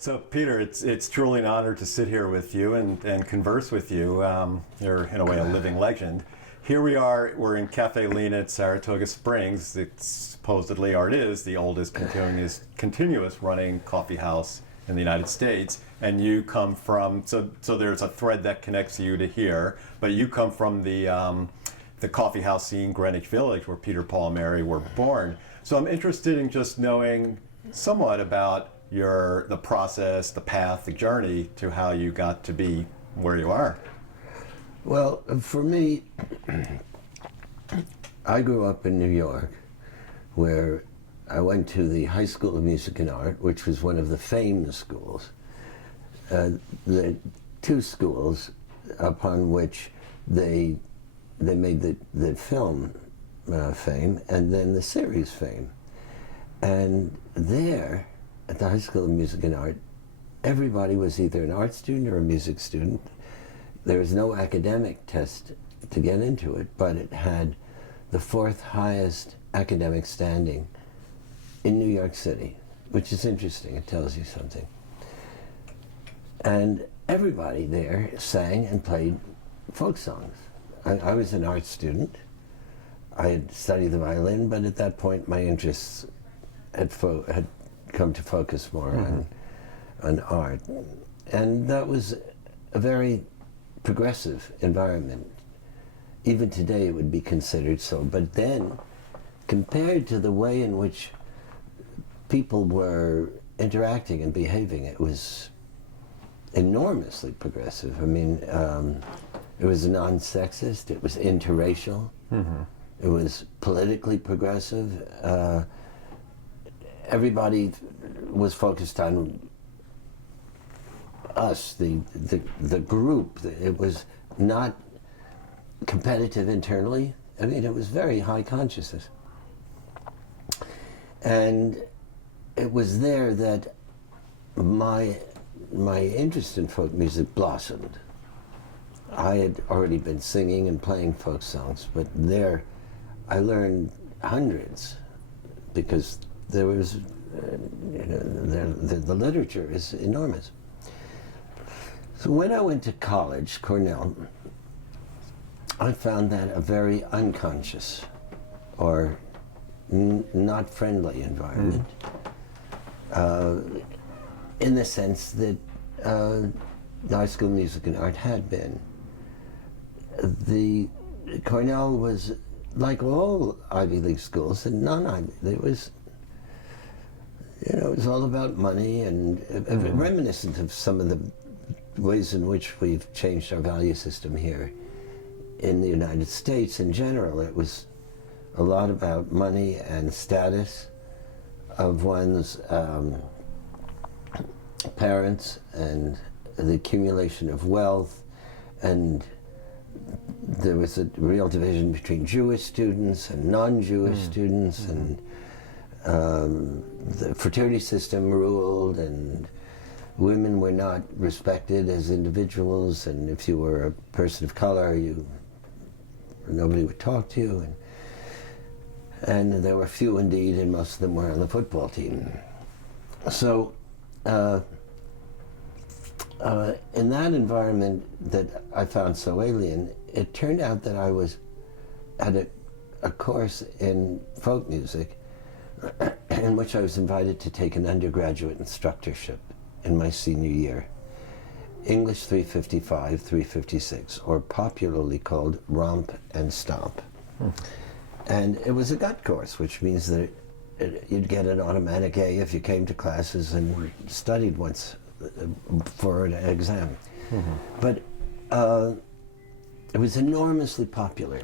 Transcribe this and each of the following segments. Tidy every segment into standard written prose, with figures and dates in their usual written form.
So, Peter, it's truly an honor to sit here with you and converse with you. You're, in a way, a living legend. Here we are, we're in Cafe Lena at Saratoga Springs. It's supposedly, or it is, the oldest continuous running coffee house in the United States. And you come from, so there's a thread that connects you to here, but you come from the coffee house scene, Greenwich Village, where Peter, Paul, and Mary were born. So I'm interested in just knowing somewhat about the process, the path, the journey to how you got to be where you are. Well, for me, I grew up in New York, where I went to the High School of Music and Art, which was one of the famed schools. The two schools upon which they made the film fame and then the series fame. And there, at the High School of Music and Art, everybody was either an art student or a music student. There was no academic test to get into it, but it had the fourth highest academic standing in New York City, which is interesting. It tells you something. And everybody there sang and played folk songs. I was an art student. I had studied the violin, but at that point my interests had come to focus more on art. And that was a very progressive environment. Even today it would be considered so. But then, compared to the way in which people were interacting and behaving, it was enormously progressive. I mean, it was non-sexist, it was interracial, it was politically progressive. Everybody was focused on us, the group. It was not competitive internally. I mean, it was very high consciousness. And it was there that my interest in folk music blossomed. I had already been singing and playing folk songs, but there I learned hundreds, because there was, the literature is enormous. So when I went to college, Cornell, I found that a very unconscious or not friendly environment, in the sense that the High School of Music and Art had been. The Cornell was like all Ivy League schools and non-Ivy. It was, it was all about money and reminiscent of some of the ways in which we've changed our value system here in the United States in general. It was a lot about money and status of one's parents and the accumulation of wealth, and there was a real division between Jewish students and non-Jewish students, and the fraternity system ruled, and women were not respected as individuals, and if you were a person of color, nobody would talk to you, and there were few indeed, and most of them were on the football team. So in that environment that I found so alien, it turned out that I had a course in folk music in which I was invited to take an undergraduate instructorship in my senior year. English 355, 356, or popularly called Romp and Stomp. And it was a gut course, which means that you'd get an automatic A if you came to classes and studied once for an exam. But it was enormously popular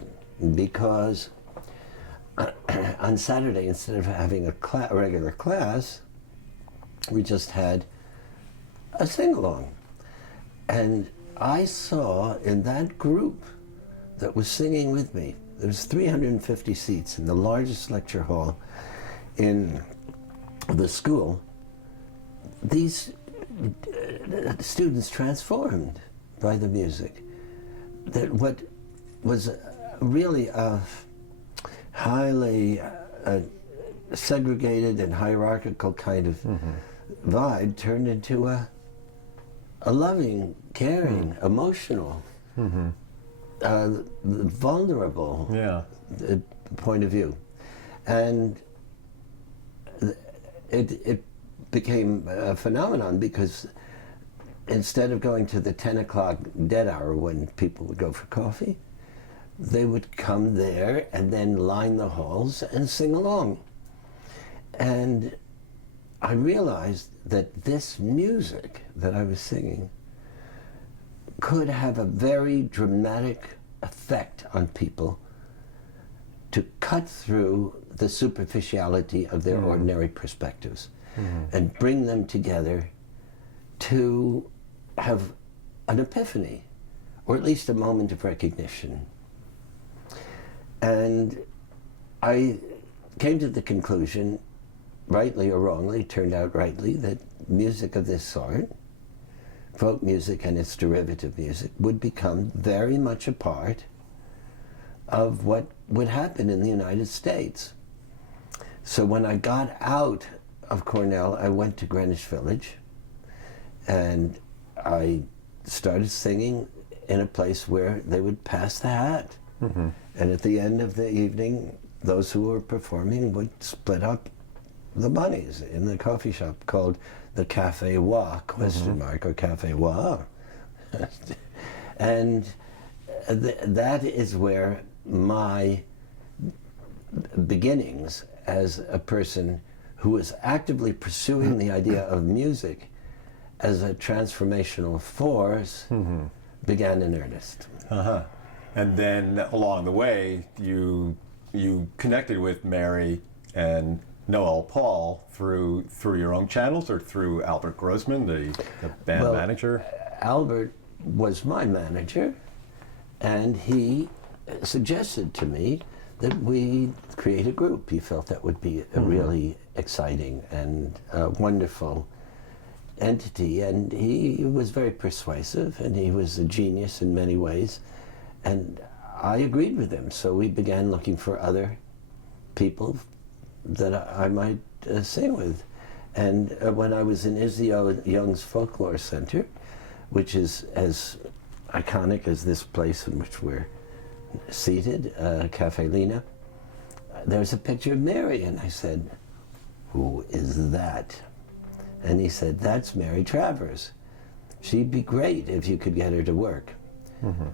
because on Saturday, instead of having a regular class, we just had a sing-along. And I saw in that group that was singing with me, there was 350 seats in the largest lecture hall in the school. These students transformed by the music. That what was really a highly segregated and hierarchical kind of vibe turned into a loving, caring, emotional, vulnerable point of view. And it became a phenomenon because instead of going to the 10 o'clock dead hour when people would go for coffee, they would come there and then line the halls and sing along. And I realized that this music that I was singing could have a very dramatic effect on people to cut through the superficiality of their ordinary perspectives and bring them together to have an epiphany, or at least a moment of recognition. And I came to the conclusion, rightly or wrongly, turned out rightly, that music of this sort, folk music and its derivative music, would become very much a part of what would happen in the United States. So when I got out of Cornell, I went to Greenwich Village, and I started singing in a place where they would pass the hat. And at the end of the evening, those who were performing would split up the monies in the coffee shop called the Café Wa, question mark, or Café Wa. And that is where my beginnings as a person who was actively pursuing the idea of music as a transformational force began in earnest. And then along the way, you connected with Mary and Noel Paul through your own channels, or through Albert Grossman, the band manager? Albert was my manager, and he suggested to me that we create a group. He felt that would be a really exciting and wonderful entity, and he was very persuasive, and he was a genius in many ways, and I agreed with him. So we began looking for other people that I might sing with. And when I was in Izzy Young's Folklore Center, which is as iconic as this place in which we're seated, Cafe Lena, there's a picture of Mary, and I said, "Who is that?" And he said, "That's Mary Travers. She'd be great if you could get her to work,"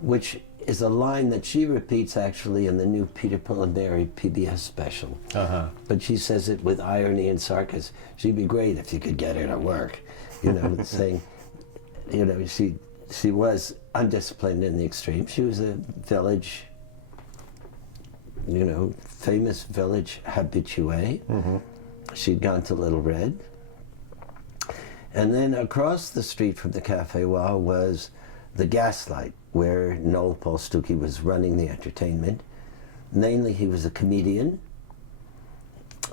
which is a line that she repeats actually in the new Peter Polidori PBS special. But she says it with irony and sarcasm. "She'd be great if you could get her to work," saying, she was undisciplined in the extreme. She was a village, famous village habitué. She'd gone to Little Red. And then across the street from the Café Wa was the Gaslight, where Noel Paul Stuckey was running the entertainment. Mainly he was a comedian.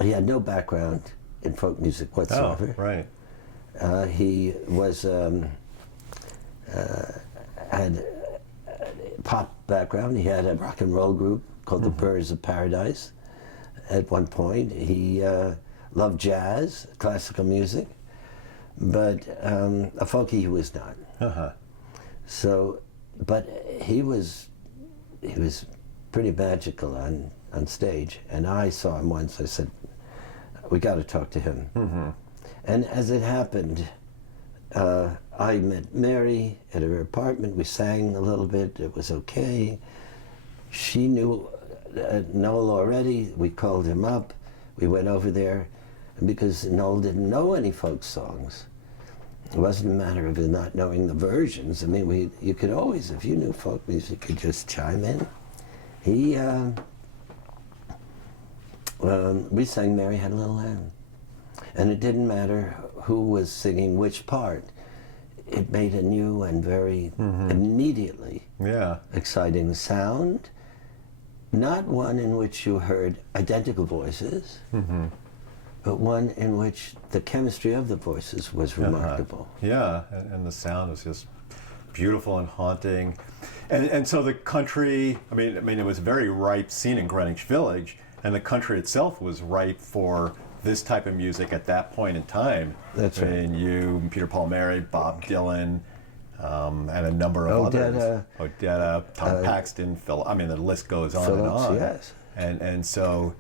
He had no background in folk music whatsoever. Oh, right. He was had a pop background. He had a rock and roll group called the Birds of Paradise at one point. He loved jazz, classical music, but a folkie he was not. So, but he was pretty magical on stage, and I saw him once. I said, "We got to talk to him." And as it happened, I met Mary at her apartment. We sang a little bit. It was okay. She knew Noel already. We called him up. We went over there, and because Noel didn't know any folk songs, it wasn't a matter of not knowing the versions. I mean, you could always, if you knew folk music, you could just chime in. We sang Mary Had a Little Lamb. And it didn't matter who was singing which part. It made a new and very immediately exciting sound. Not one in which you heard identical voices, but one in which the chemistry of the voices was remarkable. Yeah, and the sound was just beautiful and haunting. And so the country, I mean, it was a very ripe scene in Greenwich Village, and the country itself was ripe for this type of music at that point in time. That's right. And you, Peter, Paul, Mary, Bob Dylan, and a number of others. Odetta, Tom Paxton, Phil. I mean, the list goes on and on. Yes. And so,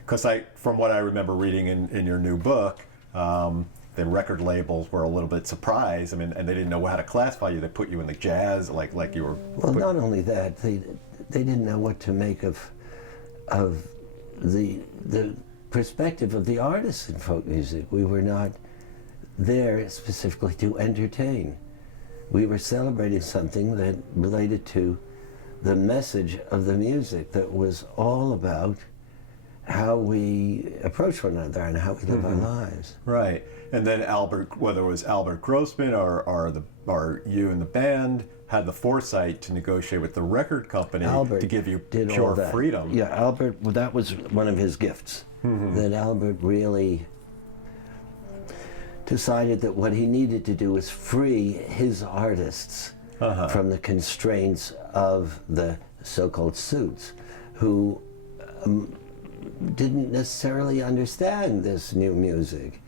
because from what I remember reading in your new book, the record labels were a little bit surprised. I mean, and they didn't know how to classify you. They put you in the jazz, like you were. Well, not only that, they didn't know what to make of the perspective of the artists in folk music. We were not there specifically to entertain. We were celebrating something that related to the message of the music that was all about how we approach one another and how we live our lives. Right. And then Albert, whether it was Albert Grossman or you and the band, had the foresight to negotiate with the record company to give you pure freedom. Yeah, Albert, well, that was one of his gifts. That Albert really decided that what he needed to do was free his artists from the constraints of the so-called suits, who didn't necessarily understand this new music.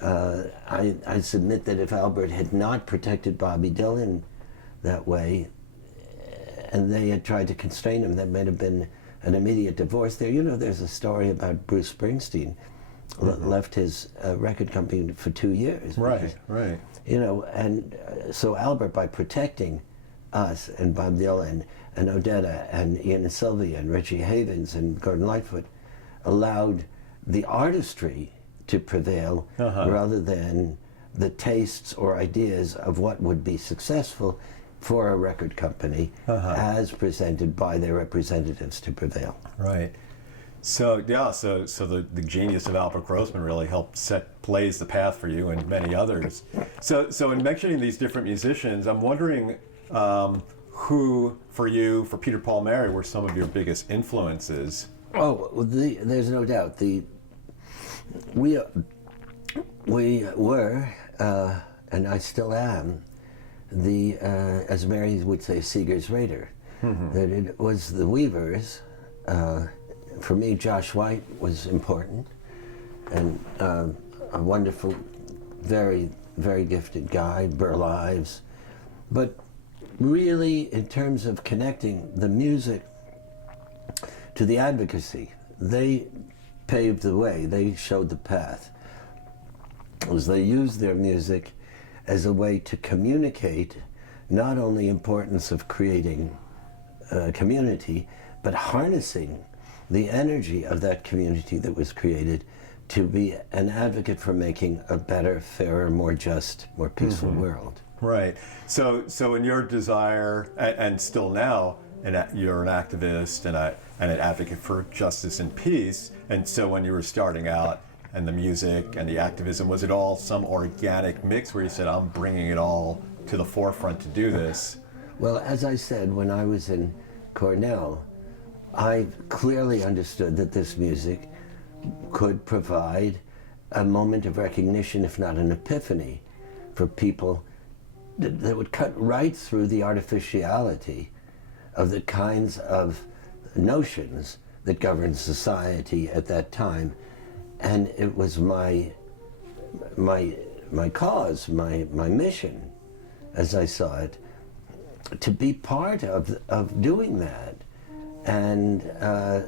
I submit that if Albert had not protected Bobby Dylan that way, and they had tried to constrain him, that might have been an immediate divorce there. You know, there's a story about Bruce Springsteen left his record company for 2 years. Right. You know, and so Albert, by protecting us and Bob Dylan and Odetta and Ian and Sylvia and Richie Havens and Gordon Lightfoot, allowed the artistry to prevail rather than the tastes or ideas of what would be successful for a record company as presented by their representatives to prevail. Right. So yeah, so the genius of Albert Grossman really helped blaze the path for you and many others. So in mentioning these different musicians, I'm wondering who, for you, for Peter, Paul, Mary, were some of your biggest influences? Oh, there's no doubt. We were, and I still am, as Mary would say, Seeger's Raider. That it was the Weavers. For me, Josh White was important, and a wonderful, very, very gifted guy, Burl Ives. But really, in terms of connecting the music to the advocacy, they paved the way, they showed the path. As they used their music as a way to communicate not only the importance of creating a community, but harnessing the energy of that community that was created to be an advocate for making a better, fairer, more just, more peaceful world. Right. So in your desire, and still now, you're an activist and an advocate for justice and peace. And so when you were starting out, and the music and the activism, was it all some organic mix where you said, I'm bringing it all to the forefront to do this? Well, as I said, when I was in Cornell, I clearly understood that this music could provide a moment of recognition, if not an epiphany, for people that would cut right through the artificiality of the kinds of notions that governed society at that time. And it was my cause, my mission, as I saw it, to be part of doing that. And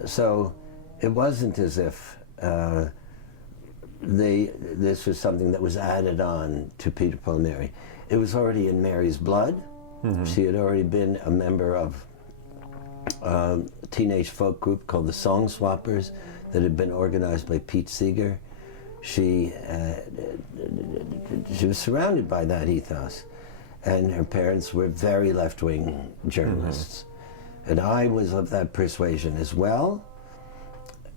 so it wasn't as if this was something that was added on to Peter, Paul, Mary. It was already in Mary's blood. She had already been a member of a teenage folk group called the Song Swappers that had been organized by Pete Seeger. She was surrounded by that ethos, and her parents were very left-wing journalists. And I was of that persuasion as well.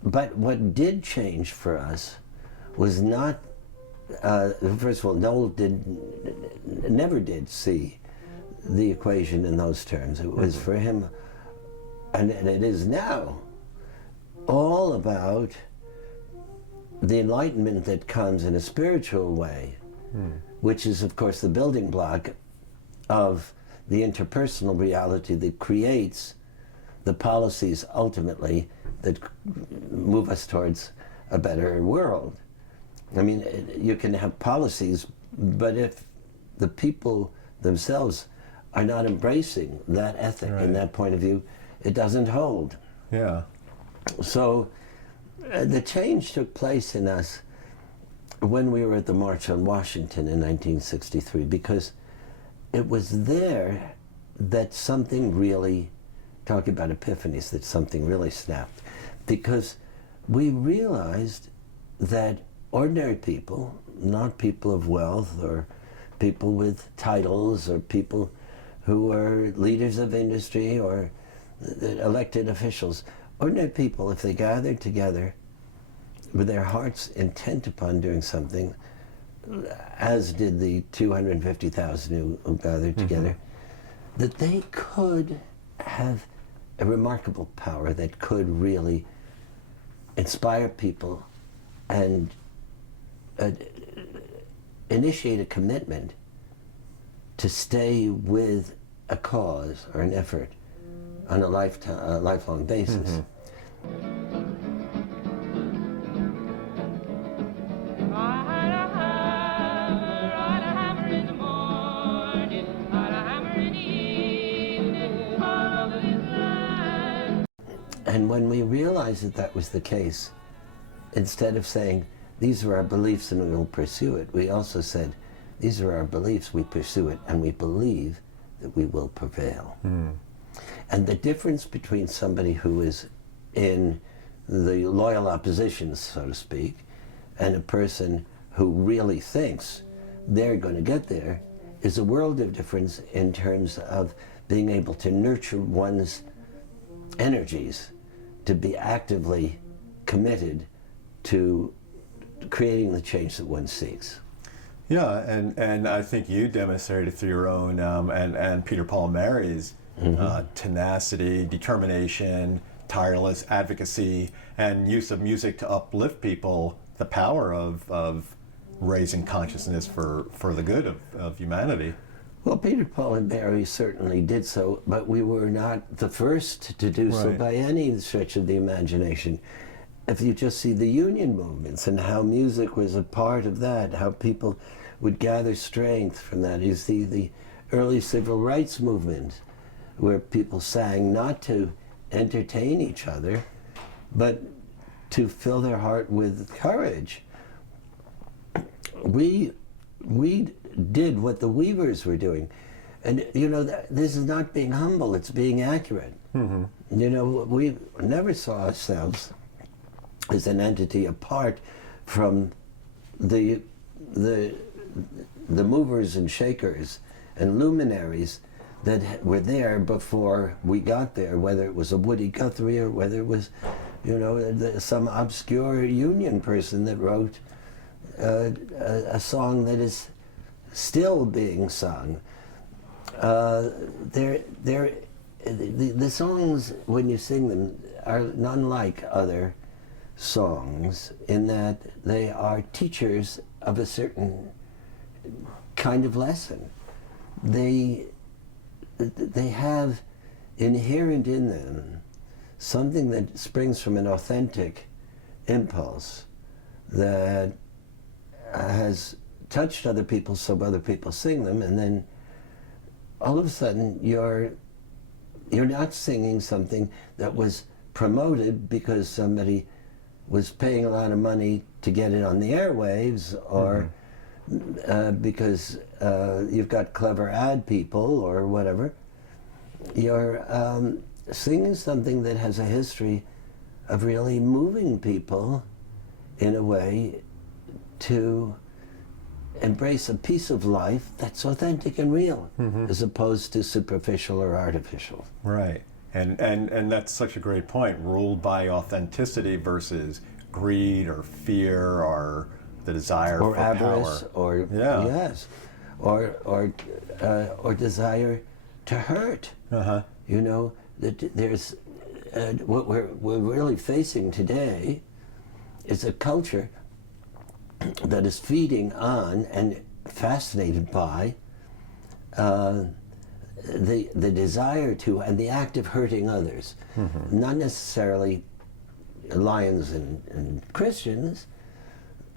But what did change for us was not, first of all, Noel never did see the equation in those terms. It was for him, and it is now, all about the enlightenment that comes in a spiritual way, which is, of course, the building block of the interpersonal reality that creates the policies ultimately that move us towards a better world. I mean, you can have policies, but if the people themselves are not embracing that ethic and that point of view, it doesn't hold. Yeah. So the change took place in us when we were at the March on Washington in 1963, because it was there that something really, talking about epiphanies, that something really snapped. Because we realized that ordinary people, not people of wealth or people with titles or people who were leaders of industry or elected officials, ordinary people, if they gathered together with their hearts intent upon doing something, as did the 250,000 who gathered together, that they could have a remarkable power that could really inspire people and initiate a commitment to stay with a cause or an effort on a lifelong basis. And when we realized that that was the case, instead of saying, these are our beliefs and we will pursue it, we also said, these are our beliefs, we pursue it, and we believe that we will prevail. And the difference between somebody who is in the loyal opposition, so to speak, and a person who really thinks they're going to get there is a world of difference in terms of being able to nurture one's energies to be actively committed to creating the change that one seeks. Yeah, and I think you demonstrated through your own and Peter Paul and Mary's tenacity, determination, tireless advocacy, and use of music to uplift people, the power of raising consciousness for the good of humanity. Well, Peter, Paul, and Mary certainly did so, but we were not the first to do so by any stretch of the imagination. If you just see the union movements and how music was a part of that, how people would gather strength from that. You see the early civil rights movement, where people sang not to entertain each other, but to fill their heart with courage. We did what the Weavers were doing. And, you know, this is not being humble, it's being accurate. You know, we never saw ourselves as an entity apart from the movers and shakers and luminaries that were there before we got there, whether it was a Woody Guthrie or whether it was, you know, some obscure union person that wrote a song that is still being sung. The songs, when you sing them, are none like other songs in that they are teachers of a certain kind of lesson. They have inherent in them something that springs from an authentic impulse that has touched other people, so other people sing them, and then all of a sudden you're not singing something that was promoted because somebody was paying a lot of money to get it on the airwaves, or because you've got clever ad people or whatever. You're singing something that has a history of really moving people in a way to embrace a piece of life that's authentic and real, as opposed to superficial or artificial. Right. And that's such a great point. Ruled by authenticity versus greed or fear or the desire or for avarice, power. Or yes, or desire to hurt. You know, that there's what we're really facing today is a culture that is feeding on and fascinated by the desire to and the act of hurting others. Not necessarily lions and Christians,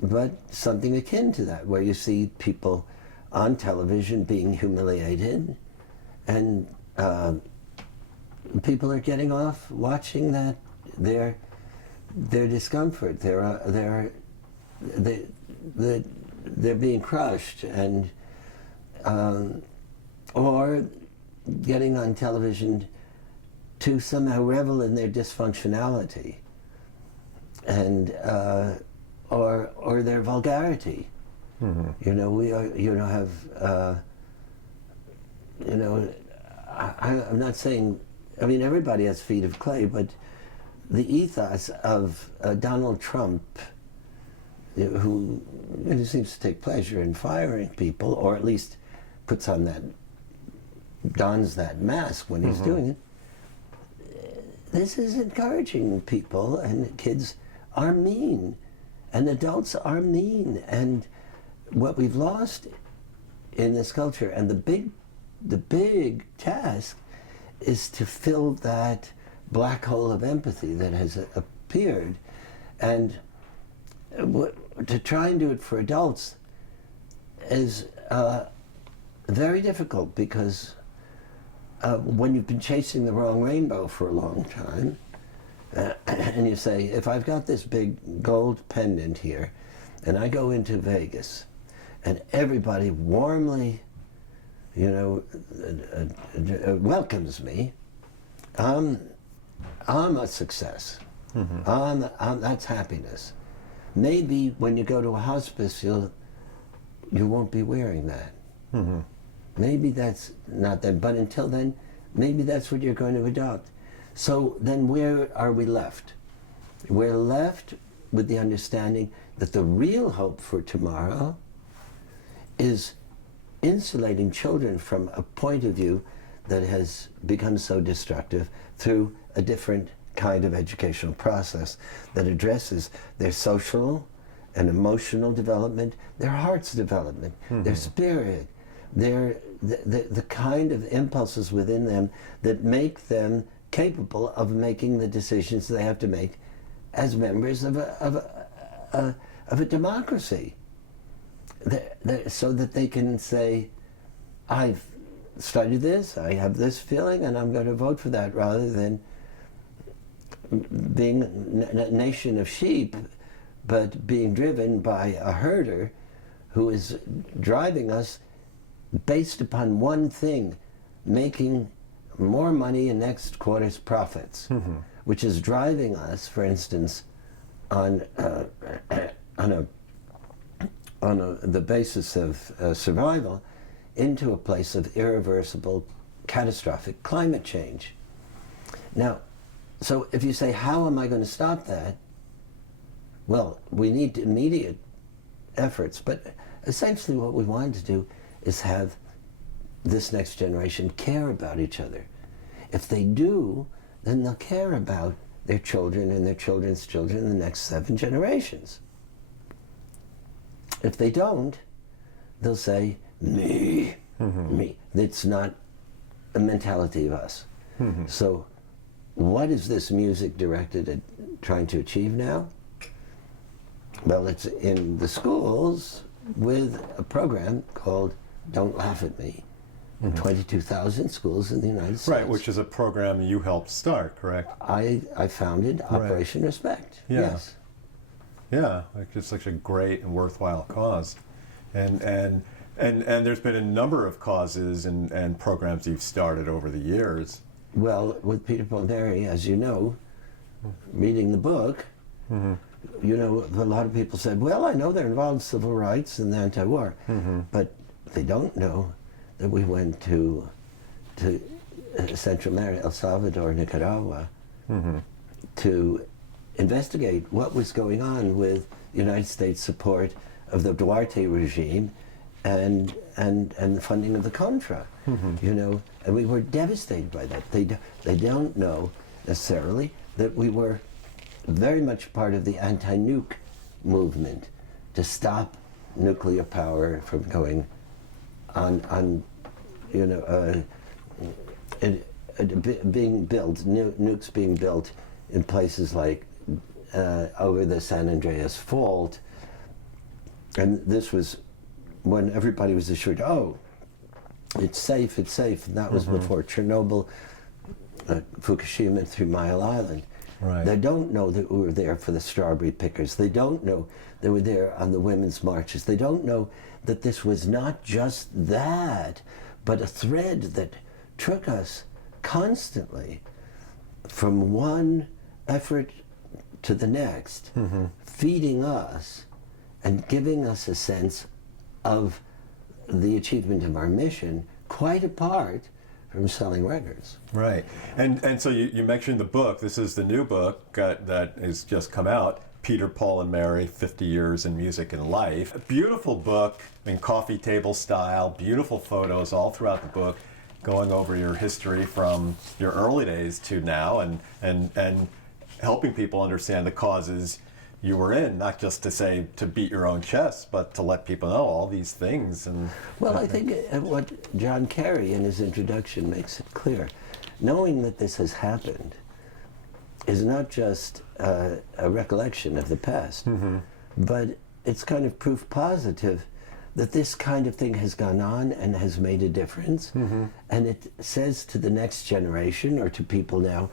but something akin to that, where you see people on television being humiliated, and people are getting off watching that, their discomfort, they're being crushed, and or getting on television to somehow revel in their dysfunctionality, and or their vulgarity. Mm-hmm. You know, we are, have, I'm not saying, I mean, everybody has feet of clay, but the ethos of Donald Trump, who seems to take pleasure in firing people, or at least dons that mask when he's doing it, this is encouraging people, and kids are mean, and adults are mean, and what we've lost in this culture, and the big task is to fill that black hole of empathy that has appeared, and to try and do it for adults is very difficult, because when you've been chasing the wrong rainbow for a long time, and you say, if I've got this big gold pendant here, and I go into Vegas, and everybody warmly, welcomes me, I'm a success. Mm-hmm. That's happiness. Maybe when you go to a hospice, you won't be wearing that. Mm-hmm. Maybe that's not that, but until then, maybe that's what you're going to adopt. So then where are we left? We're left with the understanding that the real hope for tomorrow is insulating children from a point of view that has become so destructive through a different kind of educational process that addresses their social and emotional development, their heart's development, mm-hmm. their spirit, the kind of impulses within them that make them capable of making the decisions they have to make as members of a democracy, so that they can say, I've studied this, I have this feeling, and I'm going to vote for that, rather than being a nation of sheep, but being driven by a herder who is driving us based upon one thing: making more money in next quarter's profits, mm-hmm. which is driving us, for instance, on the basis of survival, into a place of irreversible, catastrophic climate change. Now, so if you say, how am I going to stop that? Well, we need immediate efforts, but essentially what we want to do is have this next generation care about each other. If they do, then they'll care about their children and their children's children in the next 7 generations. If they don't, they'll say, me, mm-hmm. me. It's not a mentality of us. Mm-hmm. So what is this music directed at trying to achieve now? Well, it's in the schools with a program called Don't Laugh at Me. Mm-hmm. 22,000 schools in the United States. Right, which is a program you helped start, correct? I founded Operation Respect. Yeah. Yes. Yeah, it's such a great and worthwhile cause. And there's been a number of causes and programs you've started over the years. Well, with Peter Palmieri, as you know, reading the book, mm-hmm. A lot of people said, well, I know they're involved in civil rights and the anti-war, mm-hmm. but they don't know that we went to Central America, El Salvador, Nicaragua, mm-hmm. to investigate what was going on with United States support of the Duarte regime and the funding of the Contra, mm-hmm. And we were devastated by that. They don't know necessarily that we were very much part of the anti-nuke movement to stop nuclear power from going on being built, nukes being built in places like over the San Andreas Fault, And this was when everybody was assured, oh, it's safe, and that was before Chernobyl, Fukushima, and 3 Mile Island. Right. They don't know that we were there for the strawberry pickers. They don't know they were there on the women's marches. They don't know that this was not just that, but a thread that took us constantly from one effort to the next, feeding us and giving us a sense of the achievement of our mission, quite apart from selling records. Right. And so you mentioned the book. This is the new book that has just come out, Peter, Paul, and Mary, 50 Years in Music and Life. A beautiful book in coffee table style, beautiful photos all throughout the book, going over your history from your early days to now, and helping people understand the causes you were in, not just to beat your own chest, but to let people know all these things. And well, I think what John Kerry in his introduction makes it clear, knowing that this has happened is not just a recollection of the past, but it's kind of proof positive that this kind of thing has gone on and has made a difference. And it says to the next generation or to people now,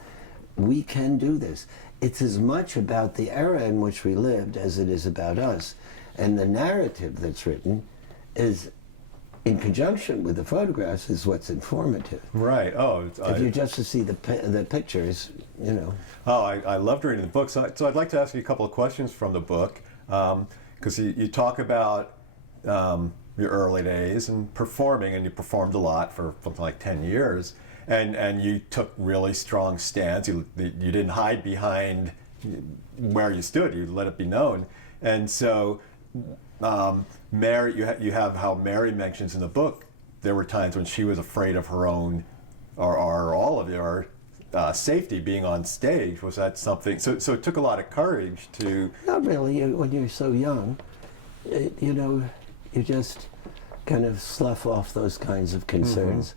we can do this. It's as much about the era in which we lived as it is about us. And the narrative that's written is, in conjunction with the photographs, is what's informative. Right. Oh, if you just to see the pictures, you know. Oh, I loved reading the book. So I'd like to ask you a couple of questions from the book, because you talk about your early days and performing, and you performed a lot for something like 10 years. And you took really strong stands. You didn't hide behind where you stood. You let it be known. And so, Mary, you have how Mary mentions in the book, there were times when she was afraid of her own, or all of your safety being on stage. Was that something? So it took a lot of courage to. Not really. When you're so young, you know, you just kind of slough off those kinds of concerns.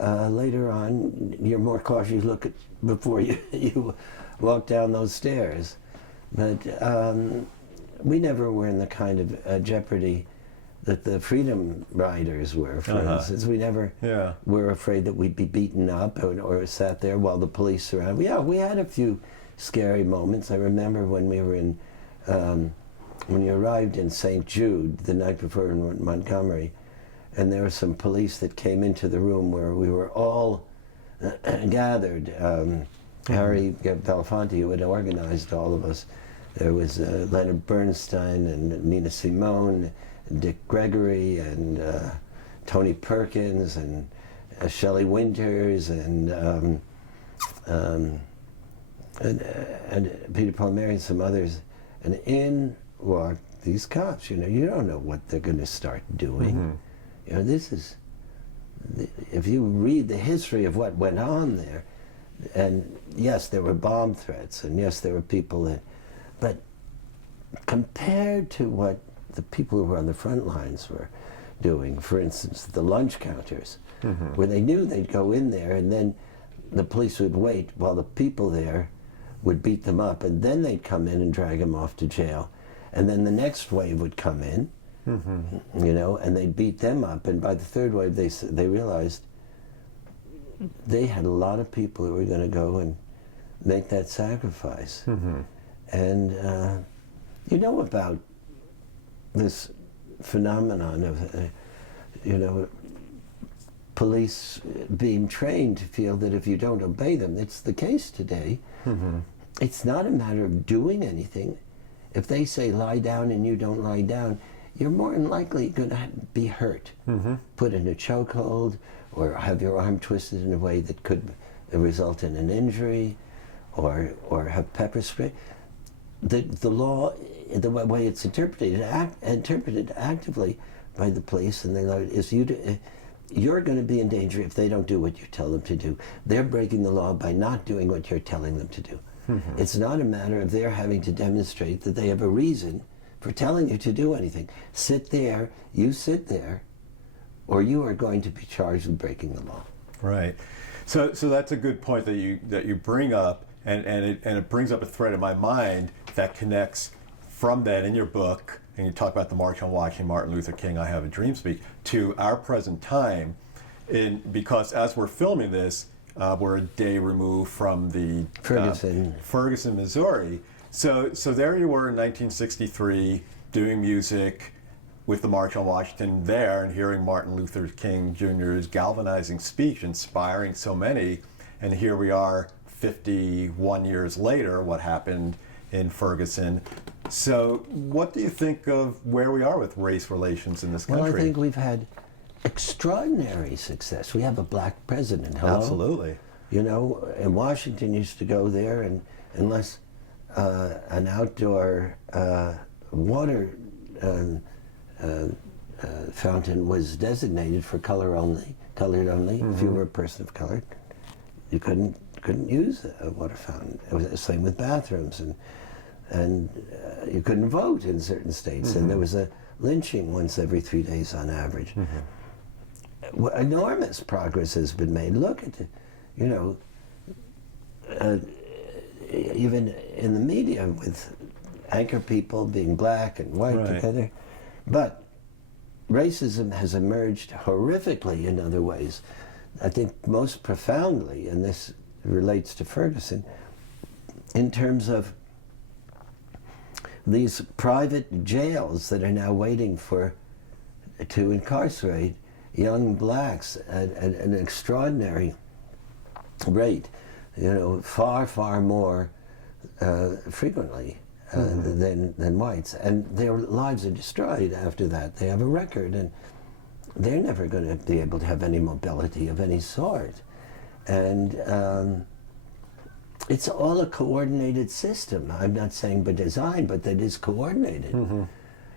Later on, you're more cautious. You look at before you walk down those stairs. But we never were in the kind of jeopardy that the Freedom Riders were, for instance. We never were afraid that we'd be beaten up or sat there while the police surrounded. Yeah, we had a few scary moments. I remember when we were in, when you arrived in St. Jude the night before in Montgomery, and there were some police that came into the room where we were all gathered. Harry Belafonte, who had organized all of us. There was Leonard Bernstein and Nina Simone, and Dick Gregory, and Tony Perkins, and Shelley Winters, and Peter, Paul, Mary, and some others. And in walked these cops. You know, you don't know what they're going to start doing. You know, this is, if you read the history of what went on there, and yes, there were bomb threats, and yes, there were people that, but compared to what the people who were on the front lines were doing, for instance, the lunch counters, where they knew they'd go in there, and then the police would wait while the people there would beat them up, and then they'd come in and drag them off to jail, and then the next wave would come in, you know, and they'd beat them up, and by the third wave they realized they had a lot of people who were going to go and make that sacrifice. And you know about this phenomenon of, you know, police being trained to feel that if you don't obey them, it's the case today. It's not a matter of doing anything. If they say lie down and you don't lie down, you're more than likely going to be hurt, put in a chokehold, or have your arm twisted in a way that could result in an injury, or have pepper spray. The law, the way it's interpreted actively by the police and the is you're going to be in danger if they don't do what you tell them to do. They're breaking the law by not doing what you're telling them to do. It's not a matter of their having to demonstrate that they have a reason for telling you to do anything. Sit there, or you are going to be charged with breaking the law. Right. So that's a good point that you bring up, and it brings up a thread in my mind that connects from that in your book and you talk about the March on Washington, Martin Luther King, I Have a Dream speech, to our present time, because as we're filming this, we're a day removed from the Ferguson, Missouri. So there you were in 1963 doing music with the March on Washington there and hearing Martin Luther King Jr.'s galvanizing speech, inspiring so many. And here we are 51 years later, what happened in Ferguson. So what do you think of where we are with race relations in this country? Well, I think we've had extraordinary success. We have a black president. Hello? Absolutely. You know, and Washington used to go there, and unless an outdoor water fountain was designated for colored only, if you were a person of color, you couldn't use a water fountain. It was the same with bathrooms, and you couldn't vote in certain states, and there was a lynching once every 3 days on average. Enormous progress has been made. Look at it, you know, even in the media with anchor people being black and white together. But racism has emerged horrifically in other ways. I think most profoundly, and this relates to Ferguson, in terms of these private jails that are now waiting to incarcerate young blacks at an extraordinary rate, you know, far, far more frequently than whites. And their lives are destroyed after that. They have a record, and they're never going to be able to have any mobility of any sort. And it's all a coordinated system. I'm not saying by design, but that is coordinated.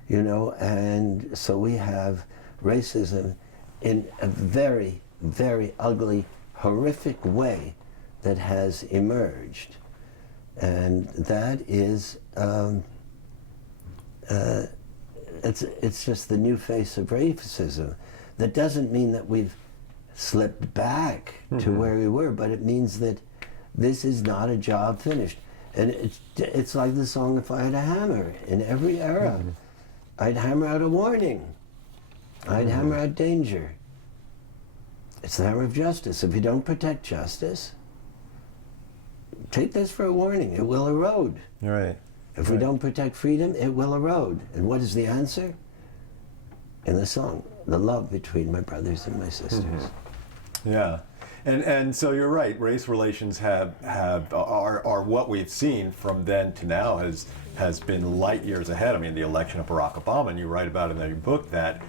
You know, and so we have racism in a very, very ugly, horrific way that has emerged. And that is, it's just the new face of racism. That doesn't mean that we've slipped back to where we were, but it means that this is not a job finished. And it's like the song, If I Had a Hammer. In every era, I'd hammer out a warning. I'd hammer out danger. It's the hammer of justice. If you don't protect justice, take this for a warning. It will erode. Right. If we don't protect freedom, it will erode. And what is the answer? In the song, the love between my brothers and my sisters. Yeah. And so you're right. Race relations are what we've seen from then to now has been light years ahead. I mean, the election of Barack Obama, and you write about it in your book that,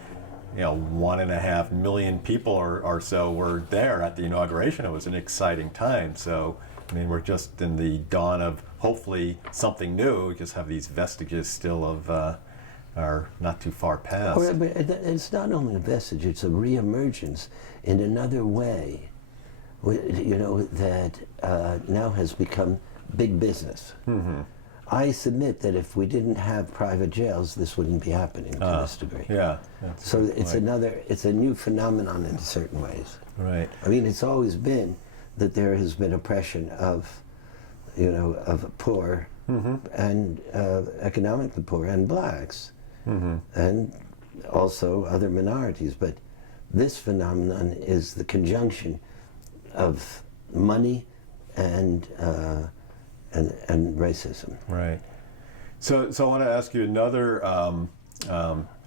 you know, 1.5 million people or so were there at the inauguration. It was an exciting time. So, I mean, we're just in the dawn of hopefully something new. We just have these vestiges still of are not too far past. But it's not only a vestige, it's a reemergence in another way, you know, that now has become big business. I submit that if we didn't have private jails, this wouldn't be happening to this degree. Yeah. So it's it's a new phenomenon in certain ways. Right. I mean, it's always been that there has been oppression of, you know, of poor and economically poor and blacks, and also other minorities. But this phenomenon is the conjunction of money and racism. Right. So I want to ask you another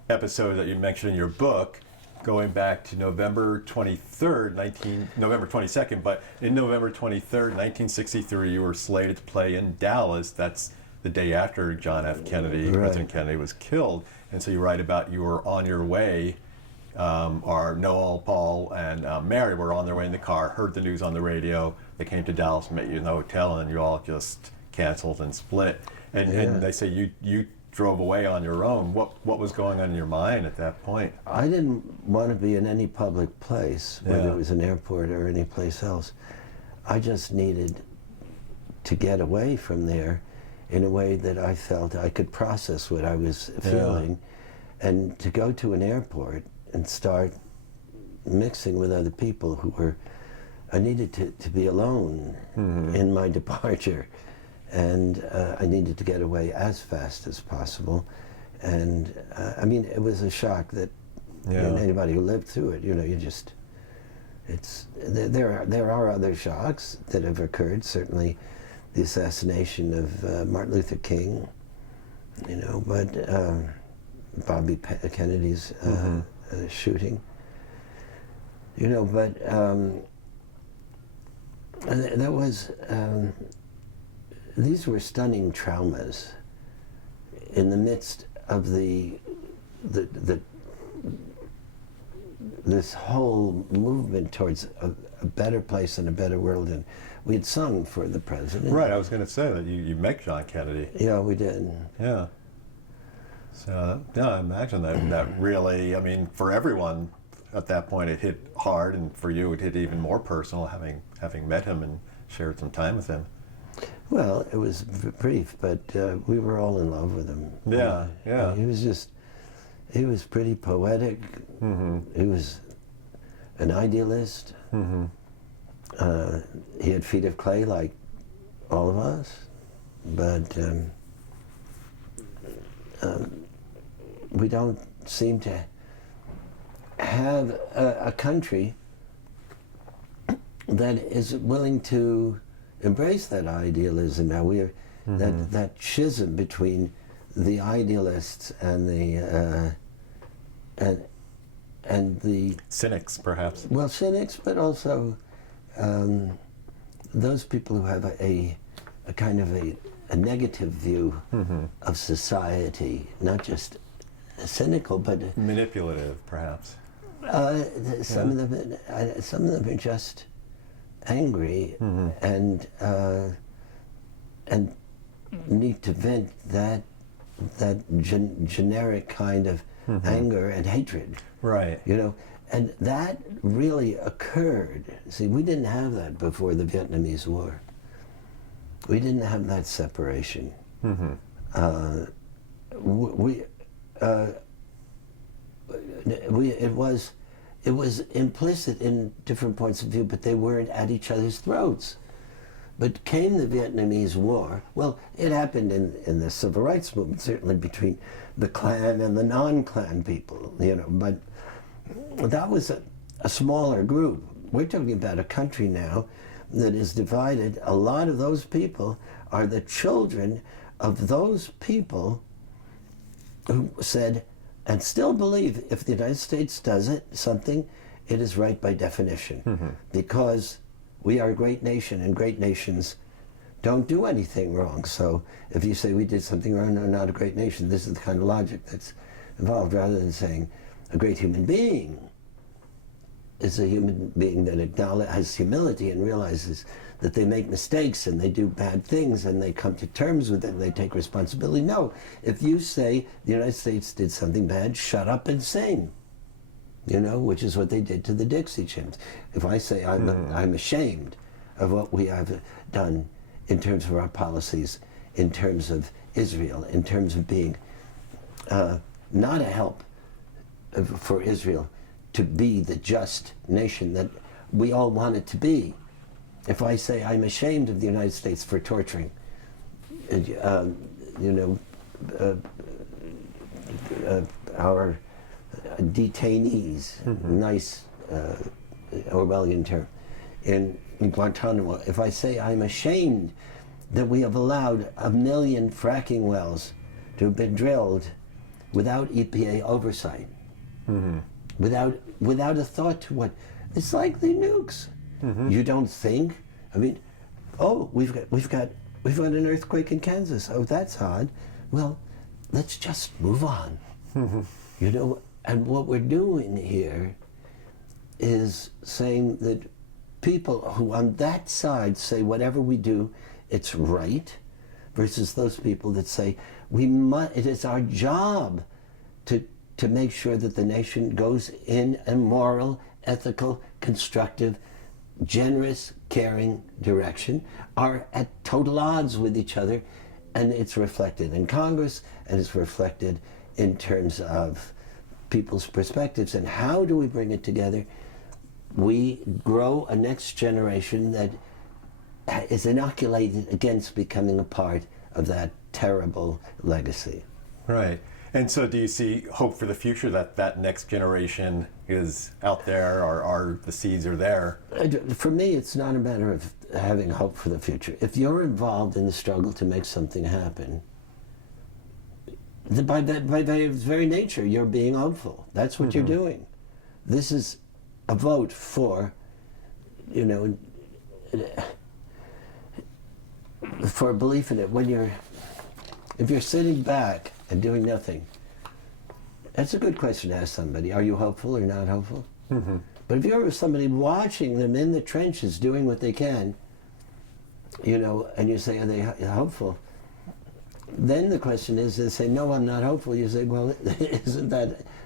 episode that you mentioned in your book, going back to November 22nd, but in November 23rd, 1963, you were slated to play in Dallas. That's the day after John F. Kennedy, President Kennedy, was killed. And so you write about you were on your way, or Noel, Paul, and Mary were on their way in the car, heard the news on the radio. They came to Dallas, met you in the hotel, and you all just canceled and split. And they say you drove away on your own. What was going on in your mind at that point? I didn't want to be in any public place, whether it was an airport or any place else. I just needed to get away from there in a way that I felt I could process what I was feeling, and to go to an airport and start mixing with other people who were, I needed to be alone in my departure. And I needed to get away as fast as possible. And I mean, it was a shock that anybody who lived through it, you just, there are other shocks that have occurred. Certainly, the assassination of Martin Luther King, but Bobby Kennedy's shooting, but that was, these were stunning traumas in the midst of this whole movement towards a better place and a better world. And we had sung for the president. Right, I was going to say that you met John Kennedy. Yeah, we did. Yeah. So, I imagine that really, I mean, for everyone at that point it hit hard, and for you it hit even more personal, having met him and shared some time with him. Well, it was brief, but we were all in love with him. Yeah, yeah. He was pretty poetic. He was an idealist. He had feet of clay like all of us, but we don't seem to have a country that is willing to embrace that idealism. Now we are that schism between the idealists and the cynics, perhaps. Well, cynics, but also those people who have a kind of a negative view of society, not just cynical, but manipulative, perhaps. Some of them are just angry and need to vent that generic kind of anger and hatred. Right. And that really occurred. See, we didn't have that before the Vietnamese War. We didn't have that separation. It was implicit in different points of view, but they weren't at each other's throats. But came the Vietnamese War, well, it happened in the civil rights movement, certainly between the Klan and the non-Klan people, but that was a smaller group. We're talking about a country now that is divided. A lot of those people are the children of those people who said, and still believe, if the United States does something, it is right by definition. Because we are a great nation, and great nations don't do anything wrong. So if you say we did something wrong, no, not a great nation, this is the kind of logic that's involved, rather than saying a great human being is a human being that has humility and realizes that they make mistakes and they do bad things and they come to terms with it and they take responsibility. No, if you say the United States did something bad, shut up and sing. Which is what they did to the Dixie Chimps. If I say I'm ashamed of what we have done in terms of our policies, in terms of Israel, in terms of being not a help for Israel to be the just nation that we all want it to be. If I say I'm ashamed of the United States for torturing, our detainees, nice Orwellian term, in Guantanamo, if I say I'm ashamed that we have allowed 1 million fracking wells to have been drilled without EPA oversight, without a thought to what, it's like the nukes. You don't think, we've got an earthquake in Kansas. Oh, that's odd. Well, let's just move on. And what we're doing here is saying that people who on that side say whatever we do, it's right, versus those people that say it is our job to make sure that the nation goes in a moral, ethical, constructive, generous, caring direction, are at total odds with each other, and it's reflected in Congress, and it's reflected in terms of people's perspectives. And how do we bring it together? We grow a next generation that is inoculated against becoming a part of that terrible legacy. Right. And so do you see hope for the future that that next generation is out there, or the seeds are there? For me, it's not a matter of having hope for the future. If you're involved in the struggle to make something happen, by its very nature, you're being hopeful. That's what you're doing. This is a vote for, for a belief in it. If you're sitting back and doing nothing, that's a good question to ask somebody. Are you hopeful or not hopeful? But if you're somebody watching them in the trenches doing what they can, and you say, are they hopeful? Then the question is, they say, no, I'm not hopeful. You say, well,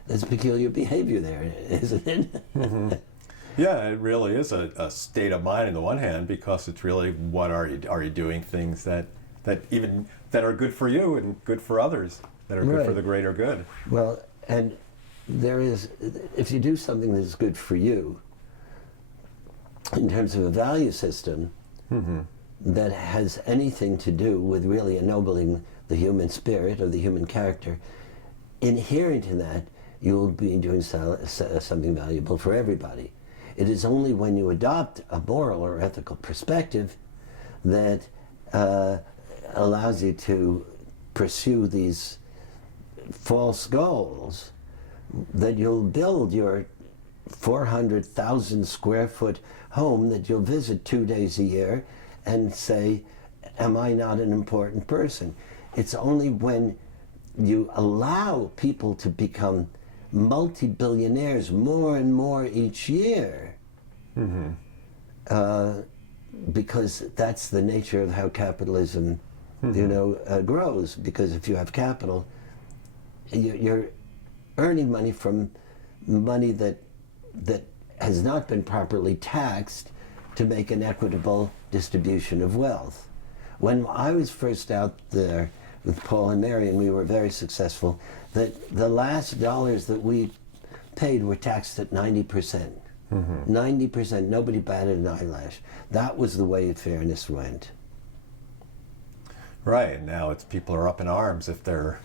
that's peculiar behavior there, isn't it? Yeah, it really is a state of mind on the one hand, because it's really, what are you doing things that are good for you and good for others, that are good for the greater good. Well, and there is, if you do something that's good for you, in terms of a value system, that has anything to do with really ennobling the human spirit or the human character, inherent in that, you'll be doing something valuable for everybody. It is only when you adopt a moral or ethical perspective that allows you to pursue these false goals that you'll build your 400,000 square foot home that you'll visit 2 days a year and say, am I not an important person? It's only when you allow people to become multi-billionaires more and more each year, because that's the nature of how capitalism grows. Because if you have capital, you're earning money from money that has not been properly taxed to make an equitable distribution of wealth. When I was first out there with Paul and Mary, and we were very successful, that the last dollars that we paid were taxed at 90%. 90%, nobody batted an eyelash. That was the way fairness went. Right, and now people are up in arms if they're,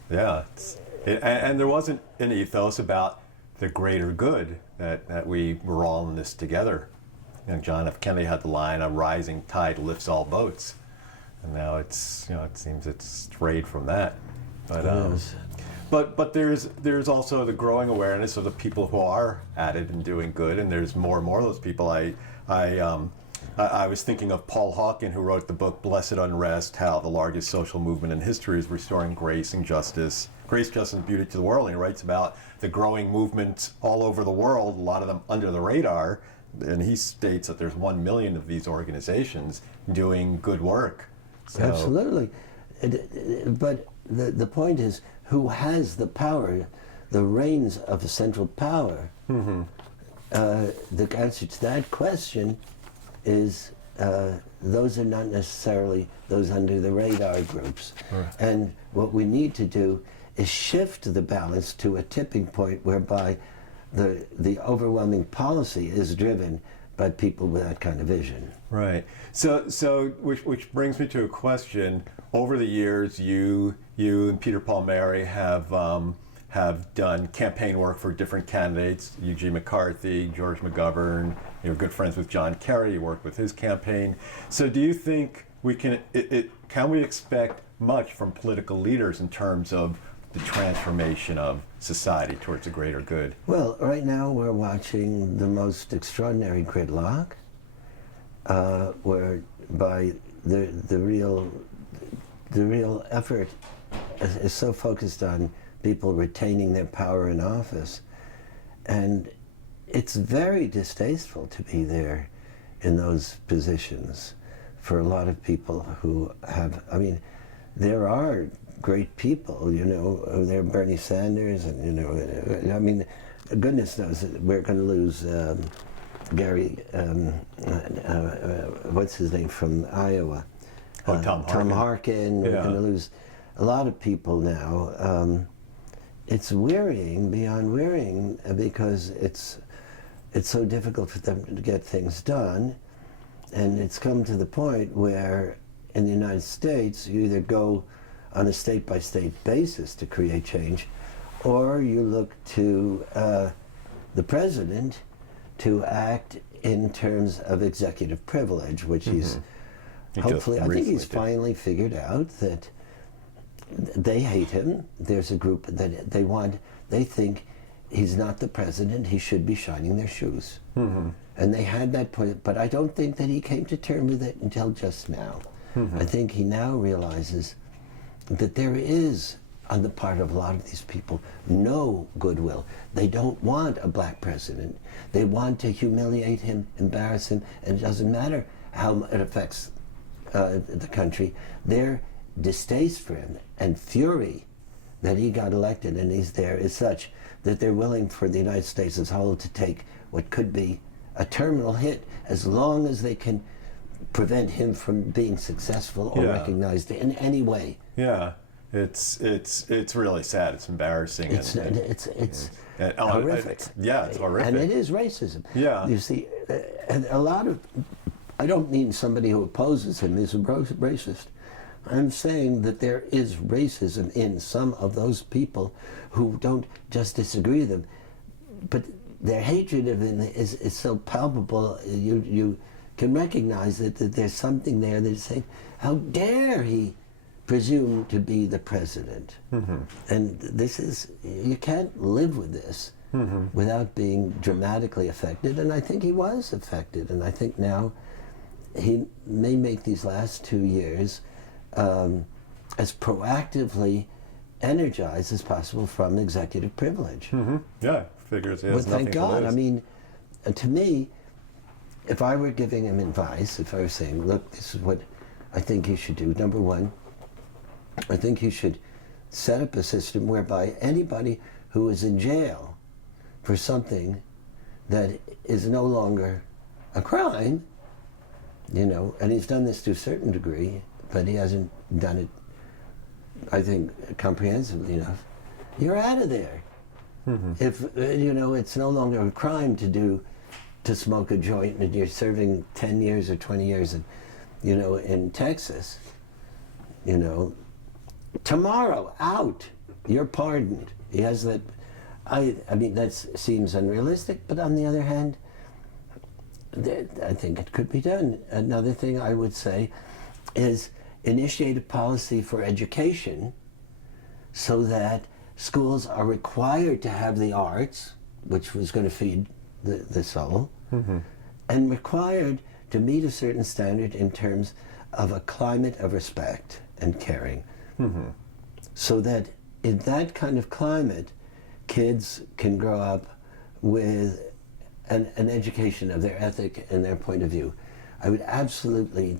and there wasn't an ethos about the greater good, that we were all in this together. John F. Kennedy had the line, "A rising tide lifts all boats," and now it seems it's strayed from that. But there's also the growing awareness of the people who are at it and doing good, and there's more and more of those people. I was thinking of Paul Hawken, who wrote the book Blessed Unrest: How the Largest Social Movement in History is Restoring Grace, Justice, and Beauty to the World. And he writes about the growing movements all over the world, a lot of them under the radar, and he states that there's 1 million of these organizations doing good work. So, absolutely. But the point is, who has the power, the reins of the central power? The answer to that question is those are not necessarily those under the radar groups. Right. And what we need to do is shift the balance to a tipping point whereby the overwhelming policy is driven by people with that kind of vision. Right. So which brings me to a question. Over the years, you and Peter Paul Mary have done campaign work for different candidates. Eugene McCarthy, George McGovern. You're good friends with John Kerry. You worked with his campaign. So do you think can we expect much from political leaders in terms of the transformation of society towards a greater good? Well, right now we're watching the most extraordinary gridlock, whereby the real effort is so focused on people retaining their power in office, and it's very distasteful to be there in those positions for a lot of people who have. I mean, there are great people, there Bernie Sanders, and I mean, goodness knows that we're going to lose Gary, what's his name, from Iowa? Tom Harkin. We're going to lose a lot of people now. It's wearying beyond wearying, because it's so difficult for them to get things done, and it's come to the point where in the United States you either go on a state-by-state basis to create change, or you look to the president to act in terms of executive privilege, which he's hopefully, I think he's finally figured out that they hate him. There's a group that they think he's not the president, he should be shining their shoes. And they had that point, but I don't think that he came to terms with it until just now. I think he now realizes that there is, on the part of a lot of these people, no goodwill. They don't want a black president. They want to humiliate him, embarrass him, and it doesn't matter how it affects the country. Their distaste for him and fury that he got elected and he's there is such that they're willing for the United States as a whole to take what could be a terminal hit as long as they can prevent him from being successful or recognized in any way. Yeah, it's really sad. It's embarrassing. It's horrific. It's horrific. And it is racism. Yeah. You see, and a lot of, I don't mean somebody who opposes him is a racist. I'm saying that there is racism in some of those people who don't just disagree with them, but their hatred of him is so palpable. You can recognize that there's something there that's saying, how dare he presume to be the president? And this is, you can't live with this without being dramatically affected, and I think he was affected, and I think now he may make these last 2 years as proactively energized as possible from executive privilege. Yeah, figures he has nothing thank God. to lose. I mean, to me, if I were giving him advice, if I were saying, look, this is what I think you should do. Number one, I think you should set up a system whereby anybody who is in jail for something that is no longer a crime, and he's done this to a certain degree, but he hasn't done it, I think, comprehensively enough, you're out of there. If, it's no longer a crime to smoke a joint and you're serving 10 years or 20 years in Texas, tomorrow, out, you're pardoned. He has that, I mean, that seems unrealistic, but on the other hand, I think it could be done. Another thing I would say is initiate a policy for education so that schools are required to have the arts, which was going to feed the soul, and required to meet a certain standard in terms of a climate of respect and caring. So that in that kind of climate, kids can grow up with an education of their ethic and their point of view. I would absolutely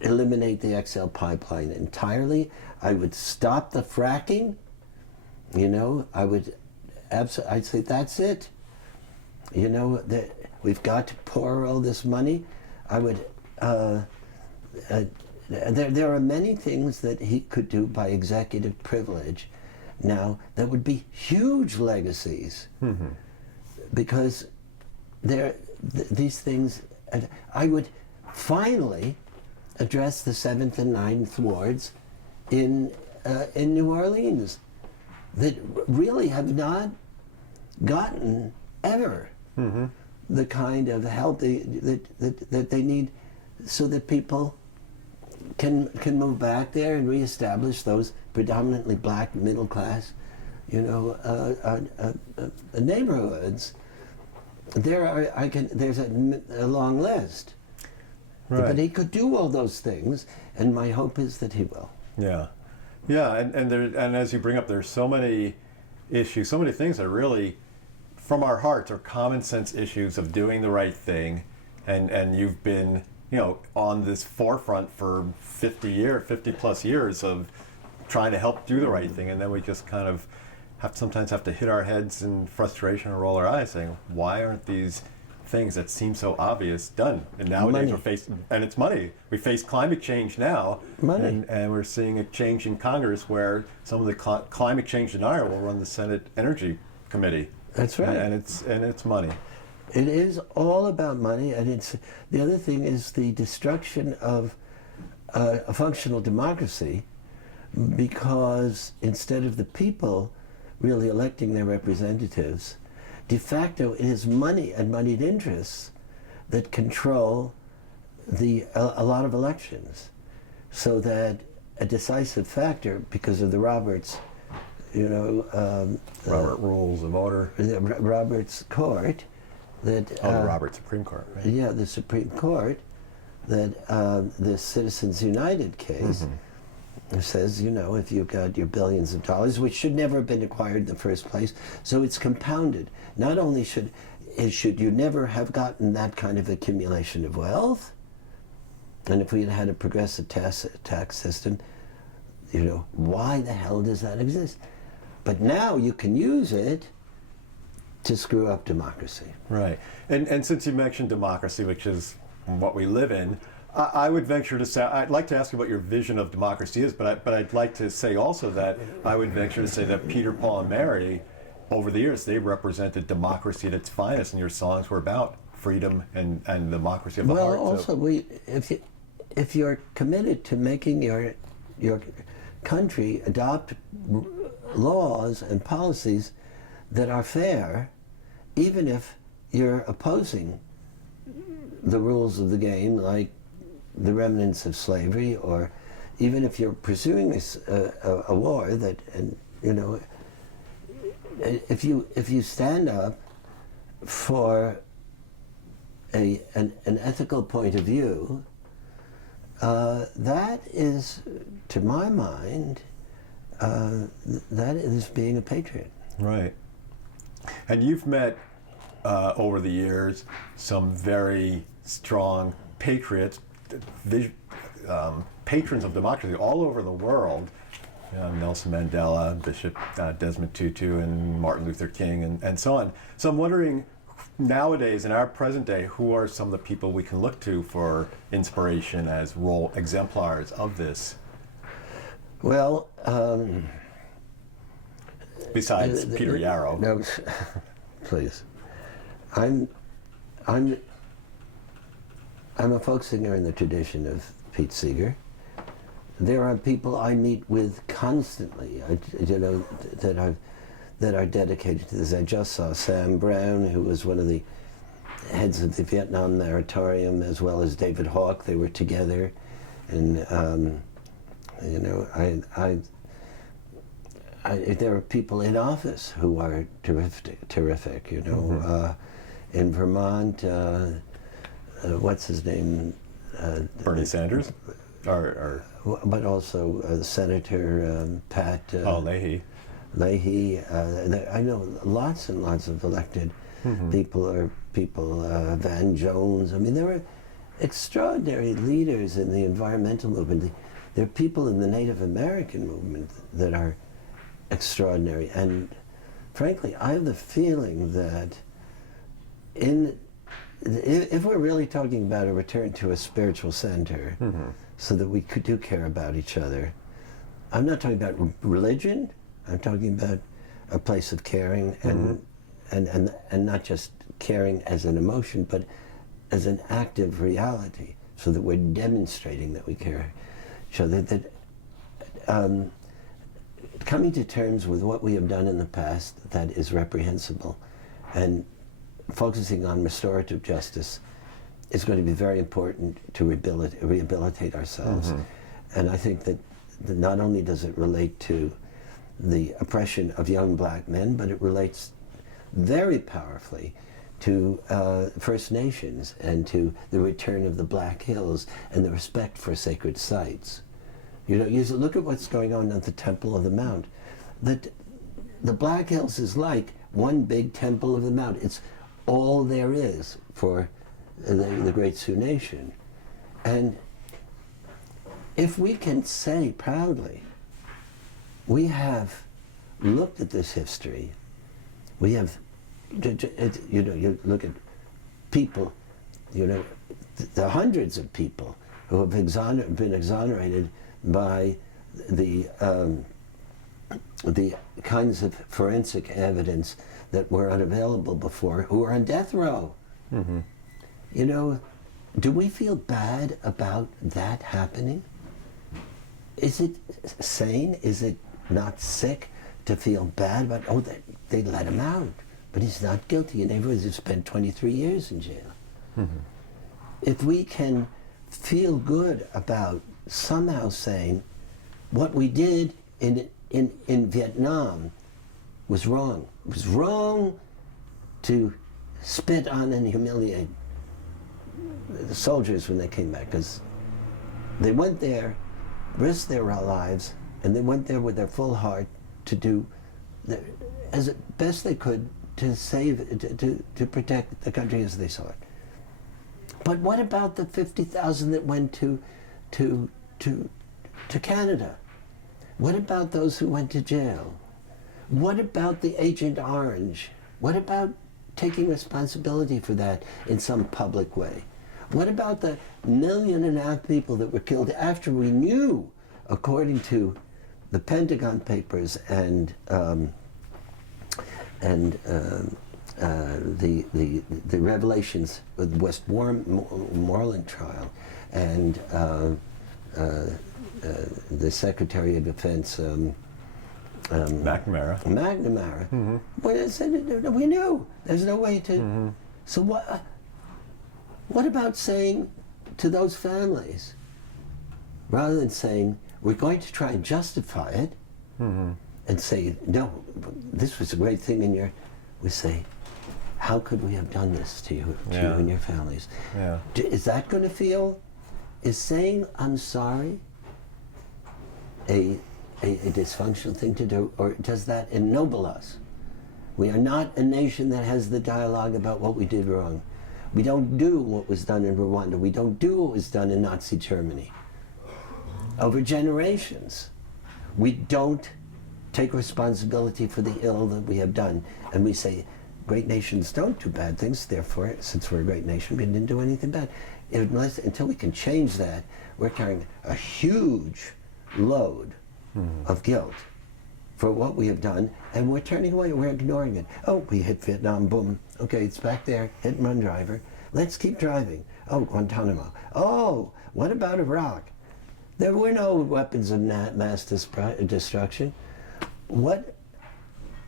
eliminate the XL pipeline entirely. I would stop the fracking. I'd say that's it. That we've got to pour all this money. I would. There are many things that he could do by executive privilege now that would be huge legacies. Because these things, I would finally address the 7th and 9th wards in New Orleans that really have not gotten ever the kind of help that they need, so that people can move back there and reestablish those predominantly black middle class neighborhoods. There's a long list. Right. But he could do all those things, and my hope is that he will. Yeah, and as you bring up, there's so many issues, so many things that are really, from our hearts, are common sense issues of doing the right thing, and you've been, on this forefront for 50 plus years of trying to help do the right thing, and then we just kind of sometimes have to hit our heads in frustration or roll our eyes, saying, why aren't these things that seem so obvious done? And nowadays we're facing, and it's money. We face climate change now, and we're seeing a change in Congress where some of the climate change denier will run the Senate Energy Committee. That's right. And it's money. It is all about money, and it's the other thing is the destruction of a functional democracy because instead of the people really electing their representatives, de facto it is money and moneyed interests that control a lot of elections, so that a decisive factor, because of the Roberts, Robert Rules of Order. Roberts Court, that The Robert Supreme Court, right? yeah, the Supreme Court, that the Citizens United case says, if you've got your billions of dollars, which should never have been acquired in the first place, so it's compounded. Not only should you never have gotten that kind of accumulation of wealth, and if we had had a progressive tax system, why the hell does that exist? But now you can use it to screw up democracy. Right. And since you mentioned democracy, which is what we live in, I would venture to say, I'd like to ask you what your vision of democracy is, but I'd like to say also that I would venture to say that Peter, Paul, and Mary, over the years, they represented democracy at its finest, and your songs were about freedom and democracy of the heart. Well, also, if you're committed to making your country adopt laws and policies that are fair, even if you're opposing the rules of the game, like the remnants of slavery, or even if you're pursuing a war that, if you stand up for an ethical point of view, that is, to my mind, that is being a patriot. Right. And you've met over the years some very strong patriots, patrons of democracy all over the world. Nelson Mandela, Bishop Desmond Tutu, and Martin Luther King, and so on. So I'm wondering, nowadays, in our present day, who are some of the people we can look to for inspiration as role exemplars of this? Well, besides Peter Yarrow. No, please. I'm a folk singer in the tradition of Pete Seeger. There are people I meet with constantly, that are dedicated to this. I just saw Sam Brown, who was one of the heads of the Vietnam Naratorium, as well as David Hawke. They were together, and there are people in office who are terrific. In Vermont, what's his name? Bernie Sanders, but also Senator Pat. Leahy. Leahy. I know lots and lots of elected people. Van Jones. I mean, there were extraordinary leaders in the environmental movement. There are people in the Native American movement that are extraordinary. And frankly, I have the feeling that if we're really talking about a return to a spiritual center, so that we do care about each other, I'm not talking about religion. I'm talking about a place of caring, and not just caring as an emotion, but as an active reality, so that we're demonstrating that we care each other. That coming to terms with what we have done in the past that is reprehensible, and focusing on restorative justice is going to be very important to rehabilitate ourselves. And I think that not only does it relate to the oppression of young black men, but it relates very powerfully to First Nations and to the return of the Black Hills and the respect for sacred sites. You look at what's going on at the Temple of the Mount. That the Black Hills is like one big Temple of the Mount. It's all there is for the Great Sioux Nation. And if we can say proudly, we have looked at this history, we have, you look at people, the hundreds of people who have been exonerated by the kinds of forensic evidence that were unavailable before, who are on death row. Do we feel bad about that happening? is it sane? Is it not sick to feel bad about, oh, they let him out, but he's not guilty, and everyone's spent 23 years in jail. Mm-hmm. If we can feel good about somehow saying what we did in Vietnam was wrong. It was wrong to spit on and humiliate the soldiers when they came back, because they went there, risked their lives, and they went there with their full heart to do as best they could to save, to protect the country as they saw it. But what about the 50,000 that went to Canada? What about those who went to jail? What about the Agent Orange? What about taking responsibility for that in some public way? What about the 1.5 million people that were killed after we knew, according to the Pentagon Papers and the revelations of the Westmoreland trial and the Secretary of Defense McNamara. Mm-hmm. Well, we knew there's no way to. Mm-hmm. So what about saying to those families, rather than saying we're going to try and justify it, mm-hmm. and say no, this was a great thing in your, we say, how could we have done this to you, you and your families? Yeah. Is that going to feel? Is saying I'm sorry a dysfunctional thing to do, or does that ennoble us? We are not a nation that has the dialogue about what we did wrong. We don't do what was done in Rwanda. We don't do what was done in Nazi Germany. Over generations, we don't take responsibility for the ill that we have done. And we say, great nations don't do bad things, therefore, since we're a great nation, we didn't do anything bad. Until we can change that, we're carrying a huge load of guilt for what we have done, and we're turning away, we're ignoring it. Oh, we hit Vietnam, boom. Okay, it's back there, hit and run driver. Let's keep driving. Oh, Guantanamo. Oh, what about Iraq? There were no weapons of mass destruction. What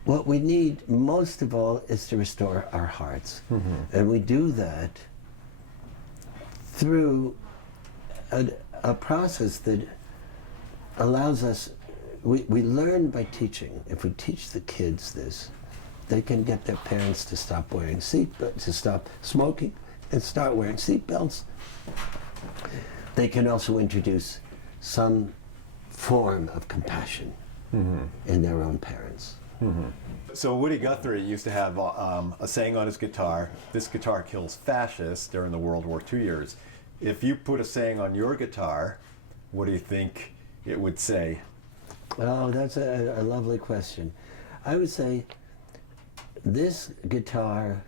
we need most of all is to restore our hearts. Mm-hmm. And we do that through a process that allows us, we learn by teaching. If we teach the kids this, they can get their parents to stop wearing seatbelts, to stop smoking, and start wearing seatbelts. They can also introduce some form of compassion in their own parents. Mm-hmm. So Woody Guthrie used to have a saying on his guitar, "This guitar kills fascists," during the World War II years. If you put a saying on your guitar, what do you think it would say? Oh, that's a lovely question. I would say this guitar,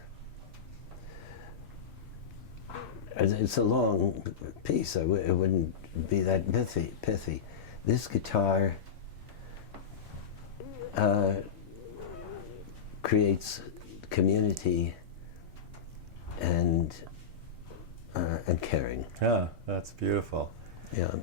it's a long piece, it wouldn't be that pithy. This guitar creates community and caring. Yeah, that's beautiful. Yeah.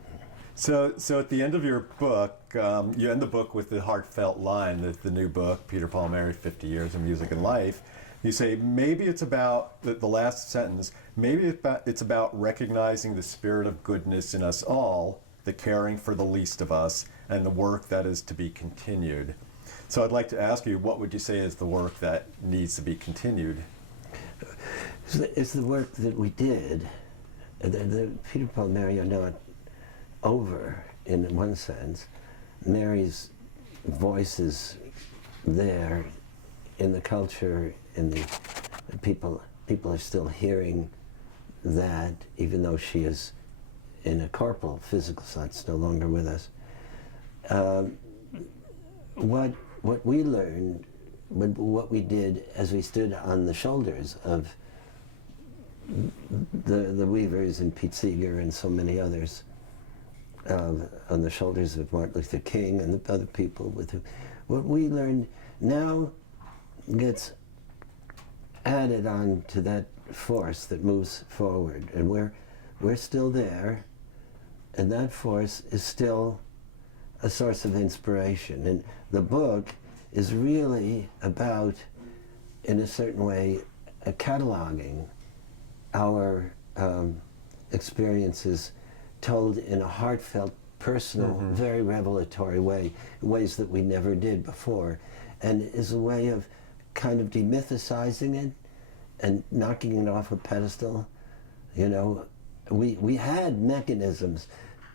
So at the end of your book, you end the book with the heartfelt line that the new book, Peter, Paul, Mary, 50 Years of Music and Life. You say, maybe it's about, the last sentence, maybe it's about recognizing the spirit of goodness in us all, the caring for the least of us, and the work that is to be continued. So I'd like to ask you, what would you say is the work that needs to be continued? It's the work that we did. The Peter, Paul, Mary are not over in one sense. Mary's voice is there in the culture, in the people are still hearing that, even though she is in a corporal, physical sense, no longer with us. What we learned, what we did as we stood on the shoulders of the Weavers and Pete Seeger and so many others, on the shoulders of Martin Luther King and the other people with whom, what we learned now gets added on to that force that moves forward, and we're still there, and that force is still a source of inspiration. And the book is really about, in a certain way, cataloging our experiences told in a heartfelt, personal, very revelatory way, ways that we never did before, and is a way of kind of demythicizing it and knocking it off a pedestal. You know, we had mechanisms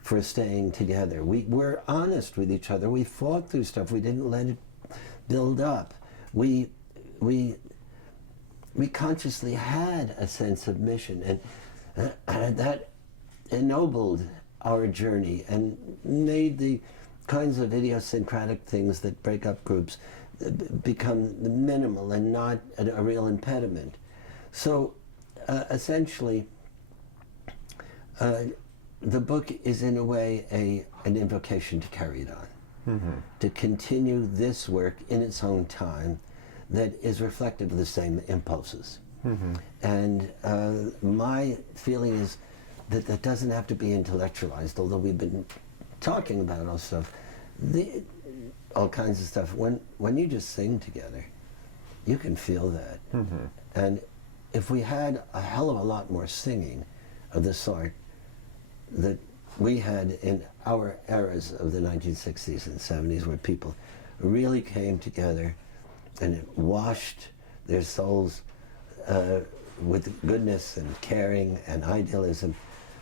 for staying together. We were honest with each other. We fought through stuff. We didn't let it build up. We consciously had a sense of mission, and that ennobled our journey and made the kinds of idiosyncratic things that break up groups become minimal and not a real impediment. So essentially, the book is in a way an invocation to carry it on, to continue this work in its own time that is reflective of the same impulses. And my feeling is that that doesn't have to be intellectualized, although we've been talking about all stuff, all kinds of stuff. When you just sing together, you can feel that. And if we had a hell of a lot more singing of the sort that we had in our eras of the 1960s and 70s, where people really came together and it washed their souls with goodness and caring and idealism,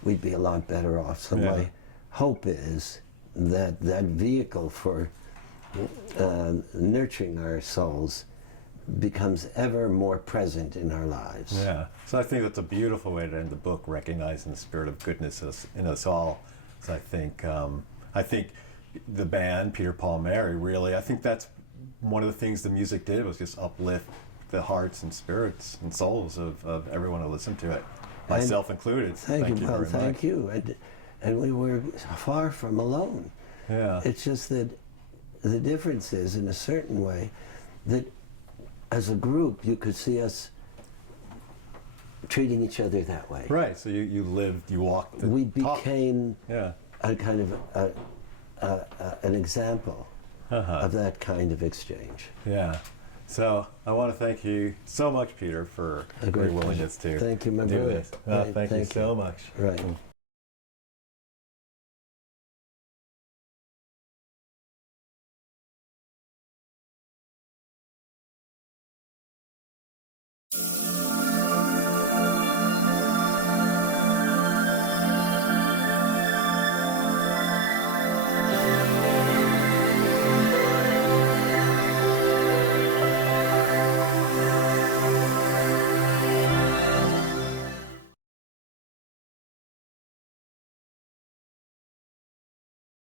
we'd be a lot better off. So my hope is that that vehicle for nurturing our souls becomes ever more present in our lives. Yeah. So I think that's a beautiful way to end the book, recognizing the spirit of goodness in us all. So I think the band, Peter, Paul, Mary, really, I think that's one of the things the music did, was just uplift the hearts and spirits and souls of everyone who listened to it, myself included. Thank you very much. Thank you. And we were far from alone. Yeah. It's just that the difference is, in a certain way, that as a group, you could see us treating each other that way. Right. So you lived, you walked. We became a kind of an example of that kind of exchange. Yeah. So I want to thank you so much, Peter, for your willingness to Thank you, my do brother. this. Right, Thank you so much. Right.